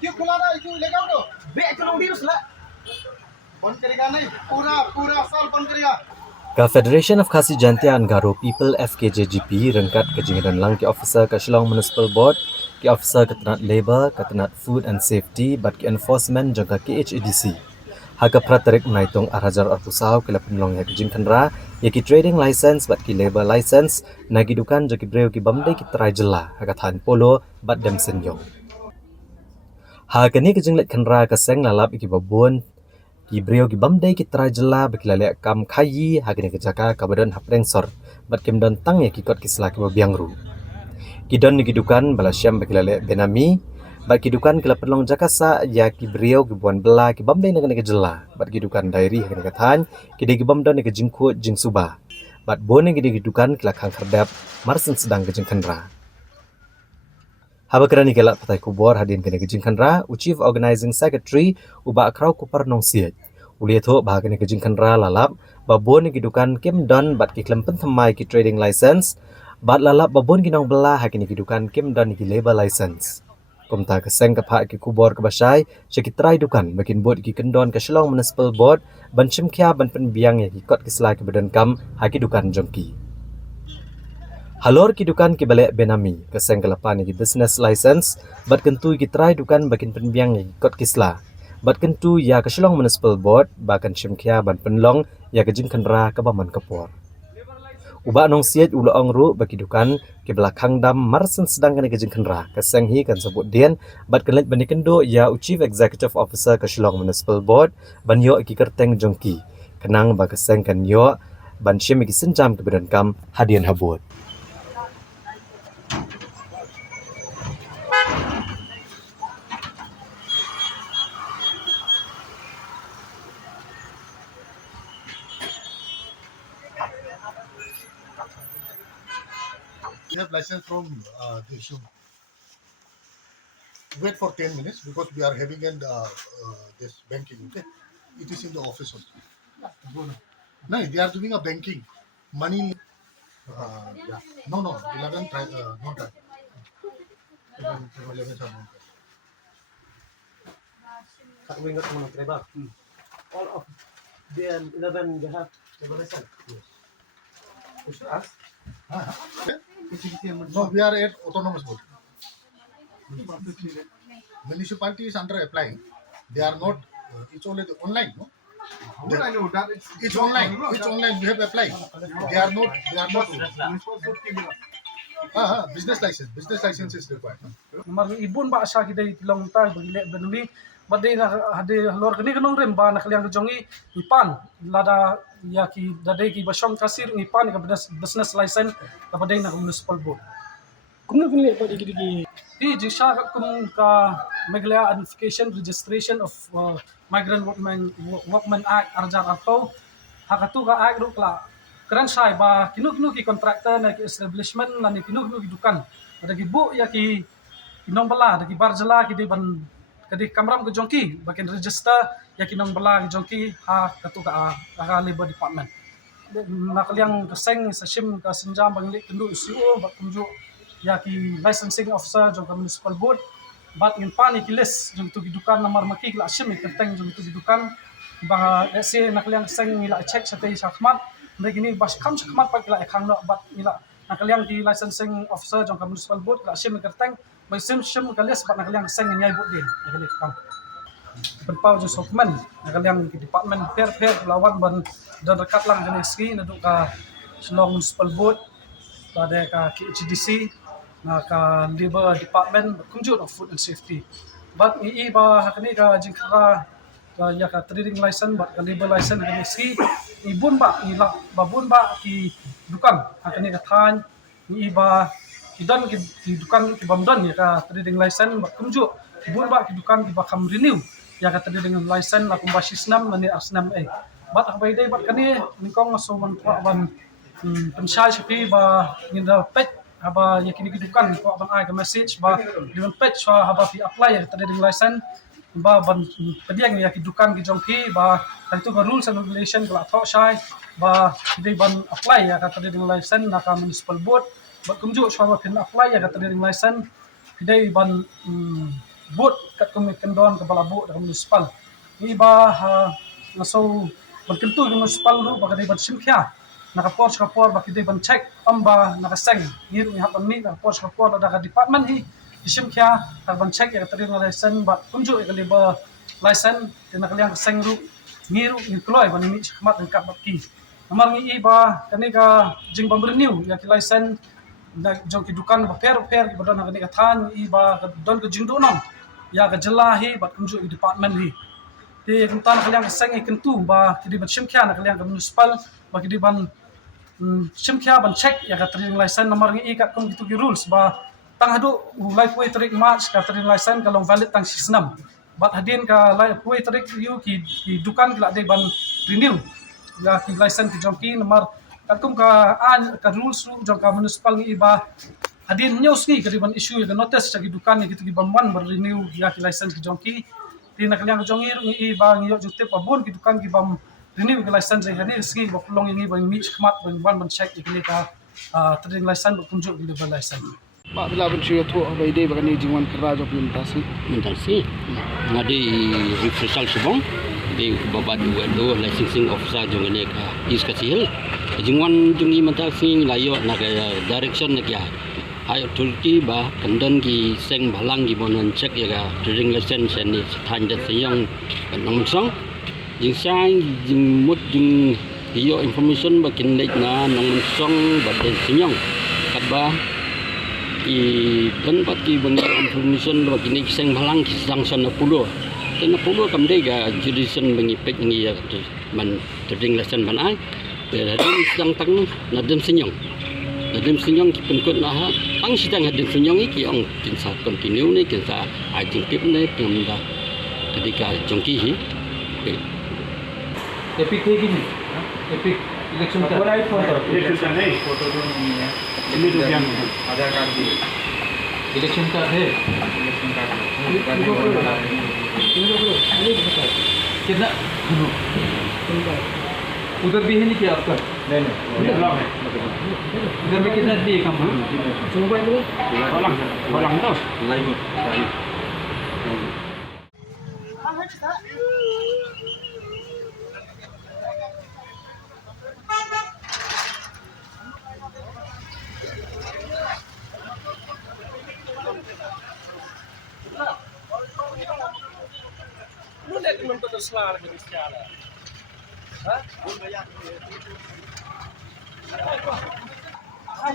क्यों खुला था क्यों लेगा तो बे चलो virus lah बंद करेगा नहीं पूरा पूरा साल बंद करेगा Ka Federation of Khasi Jantia Angaro People FKJGP rengkat ke jingiran lang ke officer ke Shillong Municipal Board ke officer ke tenat labor ke tenat food and safety bat ke enforcement jangka ke HEDC haka pratarik menaitung arajar arpusau ke lapun long ya ke jingkanra ya ki trading license bat ki labor license nagi dukan jaki breu ki bamde ki trajela haka than polo bat dem senyong haka ni ke jinglet kanra ke seng lalap ki babun ki breu ki bamde ki trajela bakilale kam khayi hagene ke jaka kabadan haprengsor bat kim don tang ya ki kot ki sela ki biangru ki don ni dukan bala syam bakilale benami bat ki dukan kila perlong jakasa ya ki breu ki buan bela ki bamde ne ke jela bat ki dukan diary hagene ke than ki de ki bamdon ne ke jingku jingsuba bat bone ki de ki dukan kila khang khardap marsen sedang ke jingkanra haba kerani kelak patai kubor hadin kene ke jingkanra chief organizing secretary uba akrau kupar nong siet uliatho bahagane ke jingkanra lalap babon ki dukan kem don bat ki klempen thamai ki trading license bat lalap babon ki nong bela hakini ki dukan kem don ki labor license komta ke seng ka phak ki kubor ke basai sekitrai dukan makin bot ki kendon ke Shillong Municipal Board ban chimkhya ban pen biang ya ki kot ki sela ki badan kam haki dukan jongki halor ki dukan ki balik benami ke seng ke lapan ki business license bat kentu ki trai dukan bakin pen biang ya ki kot ki sela bat kentu ya ke Shillong Municipal Board bakan chimkhya ban penlong ya ke jingkanra ke baman kapor uba nong siet uloong ru bagi dukan ke belakang dam marsen sedang kene ke jingkanra ke seng hi kan sebut dian bat kelet banikendo ya chief executive officer ke Shillong Municipal Board ban yo ki kerteng jongki kenang ba ke seng kan yo ban shim ki senjam ke badan kam hadian habut we have license from the issue wait for 10 minutes because we are having an this banking okay it is in the office also no they are doing a banking money yeah. No 11 try not that 11 are not Kat wing kat mga treba. All of the 11 they have labor license. Yes. You should ask. no we are at autonomous board municipality is under applying they are not it's only the online no I know that it's online we have applied they are not business license is required no? Mag ibon ba sa kiday tilong ta bagile benumi badai na hade lor kani kanong rem ba nakaliang jongi ipan lada ya ki dadai ki basyong kasir ipan ka business license ka badai na municipal board Kung nagli pa digi di jisha kum ka magla identification registration of migrant workman act arjar ato hakatu ka act ro kla kran sai ba kinu ki contractor na ki establishment na ni kinu ki dukan ada ki bu ya ki kinong bala ada ki barjala ki di ban kadi kamram ke jongki bakin register ya kinong bala ki jongki ha katu ka labor department nakaliang keseng sa sim ka senjam bangli kendu CU ba kunju ya ki licensing officer jong ka municipal board bat in pani ki list jong tu dukan namar maki la sim tentang jong tu dukan ba se nakaliang seng nila check sa tay sakmat ndagini bas kam sakmat pa kila ekhang no bat nila nakaliang ki licensing officer jong ka municipal board la sim tentang may sim ka list bat nakaliang seng nyai bot din nakali kam berpau jo sokman nakaliang ki department fair lawan ban dan dekat lang kene ski naduk ka Shillong Municipal Board pada ka HDC na ka labor department kunjut of food and safety but i ba hakani ka jingkara ka ya ka trading license bat ka labor license kene ski ibun ba ila babun ba ki dukan hakani ka than i ba kidan ki dukan ki bamdan ya ka trading license bat kunjut ibun ba ki dukan ki bakam renew ya ka trading license na kumbasis nam mani asnam bat habay day bat kani nikong masuman ko ban pensay sapi ba nginda pet haba yakini kidukan ko ban ay ka message ba diwan pet so haba fi apply ya trading license ba ban pediang ya kidukan ki jongki ba tentu ka rules and regulation kala tho shai ba de ban apply ya ka trading license na ka municipal board ba kumju shwa pin apply ya ka trading license de ban board kat kumi kendon ka bala board ka municipal ni ba na so ban kentu municipal ru ba ka de ban simkhya nakapor ba kidi ban check amba nakaseng ngir ni hapan ni nakapor da ka department hi isim kya ta ban check ya tari na license ba kunju ya kali ba license tin nakaliang seng ru ngiru ni kloy ban ni khmat dan kat ki amar ni ba kani ka jing bam renew ya ki license na jong ki dukan ba fair ki badan kani ka than ba don ka jing do nong ya ka jelahi ba kunju i department hi ti kuntan nakaliang seng i kentu ba kidi ban sim kya nakaliang ka municipal ba kidi ban simkhya ban check ya ka trading license nomor ngi kat kong gitu ki rules ba tang hadu life way tarik march ka trading license kalong valid tang sistem bat hadin ka life way tarik you ki dukan kila de ban renew ya ki license ki jongki nomor kat kong ka an ka rules ru jong ka municipal ngi ba hadin news ngi ka ban issue ya notice sa ki dukan ni gitu ki ban man bar renew ya ki license ki jongki tin nakaliang jongi ru ngi ba ngi yo jute pa bon ki dukan ki bam renew cái license này cái ski bọc long ini bang mi khmat bang ban check cái ka trading license bọc kunjuk di level license Pak bila bersih tu apa ide bagani jingwan kerja job mentasi. Mentasi ngadi refresal sebong di babat do licensing officer jongene ka iskasil jingwan jungi mentasi layo na direction nak ya ai authority ba kandan ki seng balang ki bonan check ya trading license ni than dat seyong nong song jing sang jing mut jing iyo information ba kinlek na nong song ba den sinyong kat ba i dan pat ki bang information ba kinik seng balang ki sang son na pulo kam de ga jurisdiction bang ipek ngi ya man trading lesson man ai de hadin sang tang na den sinyong ki penkot na ha ang sidang hadin sinyong ki ong tin sa continue ni kin sa ai tin tip ni pem da ketika jongki hi epic है कि नहीं epic election का बड़ा photo election का नहीं फोटो तो नहीं है इन्हीं रुपया में आधार कार्ड भी election का है इलेक्शन कार्ड कितना उधर भी है नहीं क्या आपका नहीं ब्लॉक है उधर में कितना दिए कम खोलंग तो lu lihat teman kau terselar ke secara hah hai